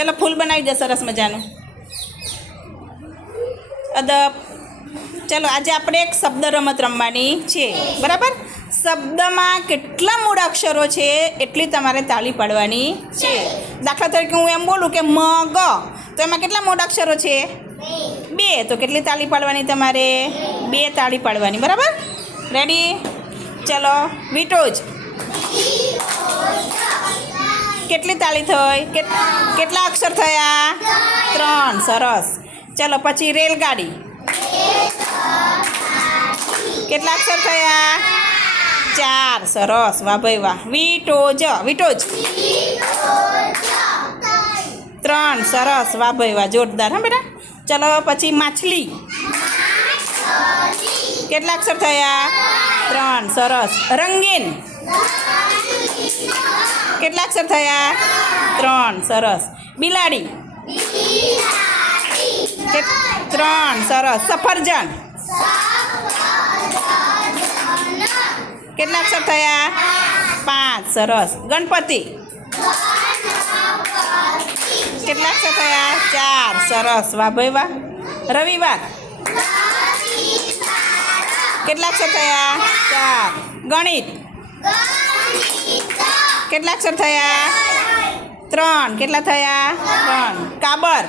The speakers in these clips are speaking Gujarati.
ચલો, ફૂલ બનાવી દે સરસ મજાનું. અદબ. ચલો, આજે આપણે એક શબ્દ રમત રમવાની છે. બરાબર? શબ્દમાં કેટલા મૂળ અક્ષરો છે એટલી તમારે તાળી પાડવાની છે. દાખલા તરીકે હું એમ બોલું કે મગ. તો એમાં કેટલા મૂળ અક્ષરો છે? બે. તો કેટલી તાળી પાડવાની તમારે? બે તાળી પાડવાની. બરાબર? રેડી ચલો, વિટોજ. કેટલી તાળી થઈ? કેટ- કેટલા અક્ષર થયા? ત્રણ. સરસ. ચલો પછી રેલગાડી. કેટલા અક્ષર થયા? ચાર. સરસ. વાહ ભાઈ વાહ. વિટોજ. વિટોજ. ત્રણ. સરસ. વાહ ભાઈ વાહ. જોરદાર, હા બેટા. ચલો પછી માછલી. કેટલા અક્ષર થયા? ત્રણ. સરસ. રંગીન. કેટલા અક્ષર થયા? ત્રણ. સરસ. બિલાડી? ત્રણ. સરસ. સફરજન? કેટલા અક્ષર થયા? પાંચ. સરસ. ગણપતિ? કેટલા અક્ષર થયા? ચાર. સરસ. વાહ ભાઈ વાહ. રવિવાર? કેટલા અક્ષર થયા? ચાર. ગણિત? કેટલા અક્ષર થયા? ત્રણ. કેટલા થયા? ત્રણ. કાબર?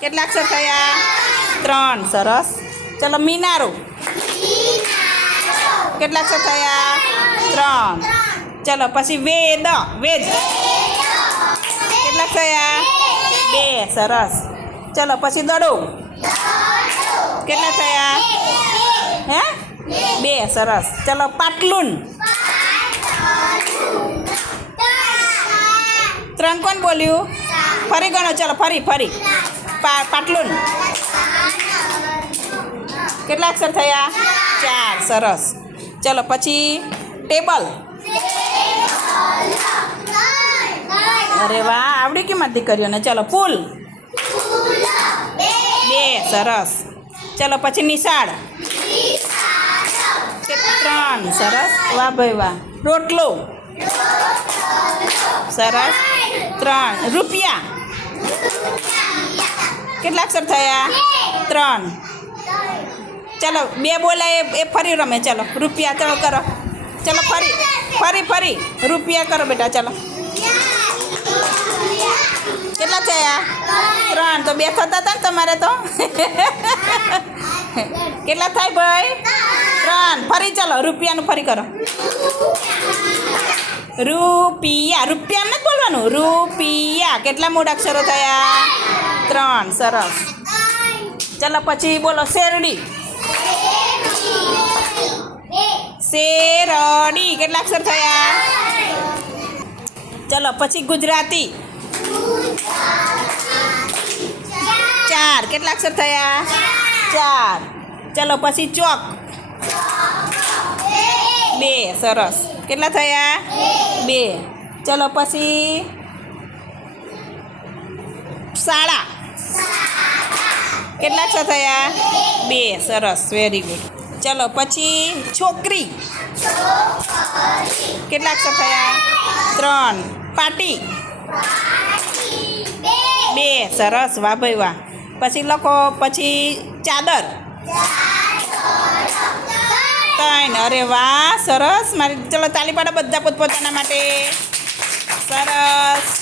કેટલા અક્ષર થયા? ત્રણ. સરસ. ચલો, મિનારો. કેટલા અક્ષર થયા? ત્રણ. ચલો, પછી વેદ. વેદ. કેટલા થયા? બે. સરસ. ચલો, પછી દડો. કેટલા થયા? હે? બે. સરસ. ચલો, પાટલુન. ત્રણ કોણ બોલ્યું? ફરી ગણો, ચાલો, ફરી ફરી. પા, પાટલુન. કેટલા અક્ષર થયા? ચાર. સરસ. ચલો, પછી ટેબલ. અરે વાહ, આવડી કેમાં દીકરીઓને. ચલો, ફૂલ. બે, સરસ. ચલો, પછી નિશાળ. ત્રણ. સરસ. વાહ ભાઈ વાહ. રોટલો. સરસ. ત્રણ. રૂપિયા. કેટલા અક્ષર થયા? ત્રણ. ચલો, બે બોલાય, એ ફરી રમે. ચલો, રૂપિયા ચાલો કરો. ચલો, ફરી. ફરી ફરી. રૂપિયા કરો બેટા, ચલો. કેટલા થયા? ત્રણ. તો બે થતા હતા ને તમારે તો? કેટલા થાય ભાઈ? ત્રણ. ફરી ચાલો, રૂપિયાનું ફરી કરો. રૂપિયા રૂપિયા નથી બોલવાનું. રૂપિયા. કેટલા મૂળ અક્ષરો થયા? ત્રણ. સરસ. ચાલો પછી બોલો, શેરડી. શેરડી. કેટલા અક્ષર થયા? ચલો પછી ગુજરાતી. ચાર. કેટલા અક્ષર થયા? ચાર. ચલો પછી ચોક. બે. સરસ. કેટલા થયા? બે. ચલો પછી શાળા કેટલા છ થયા? બે. સરસ. વેરી ગુડ ચલો પછી છોકરી. કેટલા અક્ષર થયા? ત્રણ. પાટી. બે. સરસ. વાહ ભાઈ વાહ. પછી લખો. પછી ચાદર. અરે વાહ સરસ. મારી ચલો તાલી પાડો બધા પોતપોતાના માટે. સરસ.